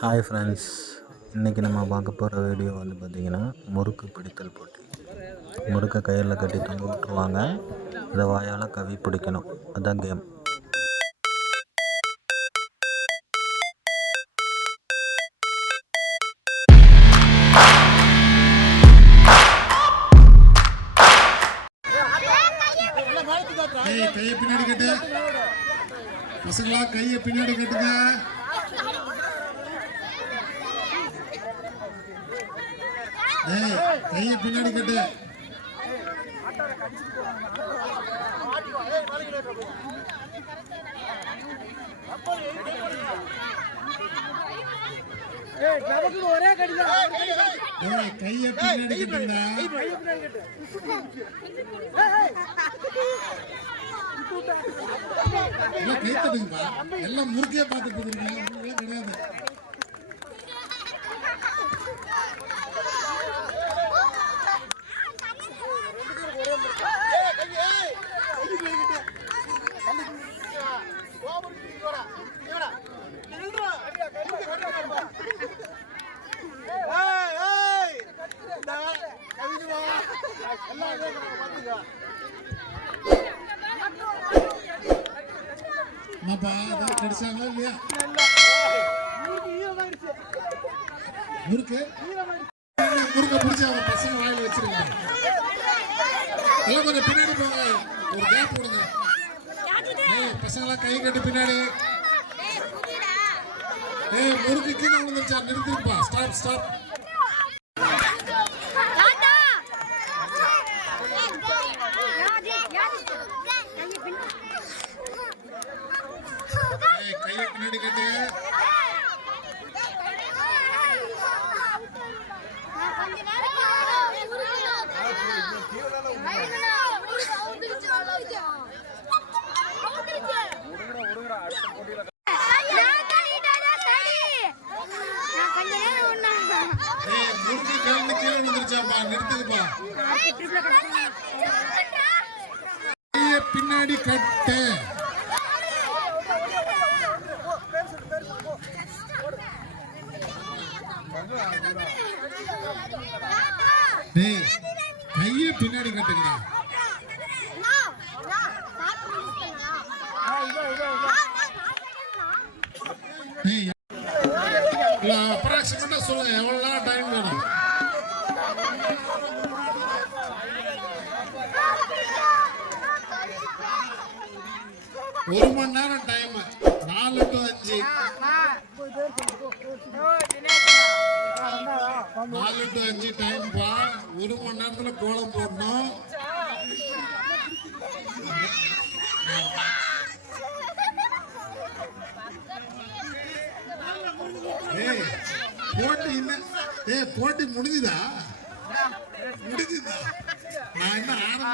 Hi friends இன்றைக்கி நம்ம பார்க்க போகிற வீடியோ வந்து பார்த்திங்கன்னா முறுக்கு பிடித்தல் போட்டி. முறுக்கை கையில் கட்டி தொங்க விட்டுருவாங்க. அதை வாயால் கவி பிடிக்கணும். அதான் கேம் கையை பின்னாடி கட்டு. பசங்களா கையை பின்னாடி கட்டுங்க. கையை பின்னாடி கட்டு. ஒரே கடிதான் கையை பின்னாடி கட்டுங்கடா எல்லாம் முறுக்கே பார்த்துட்டு இருக்கீங்க கிடையாது. என்னப்பா அதான் கடிச்சாங்களா இல்லையா? முறுக்கு? முறுக்க பிடிச்சி அவங்க பசங்க வாயில வச்சிருங்க. எல்லாம் கொஞ்சம் பின்னாடி போங்க. ஒரு கேப் விடுங்க ஏய் பசங்களாம் கை கட்டி பின்னாடி. ஏய் முறுக்கு கீழே விழுந்துருச்சா நிறுத்திருப்பா. ஸ்டாப் ஸ்டாப் ஏய் கையை பின்னாடி கட்டு ஏய் முறுக்கு கலந்து கீழே விழுந்துருச்சாப்பா நிறுத்துக்குப்பா கையை பின்னாடி கட்டு. டேய் கையை பின்னாடி கட்டுங்கடா. அப்ராக்சிமேட்டா சொல்லுங்க எவ்வளவு நேரம் டைம் வேணும்? ஒரு மணி நேரம் டைம் நாலு டு அஞ்சு. நாலு டு அஞ்சு டைம் பா. ஒரு மணி நேரத்துல கோலம் போடணும். ஏய் போட்டி இல்ல ஏய் போட்டி முடிஞ்சுதா? முடிஞ்சுதா? நான் என்ன ஆரம்பி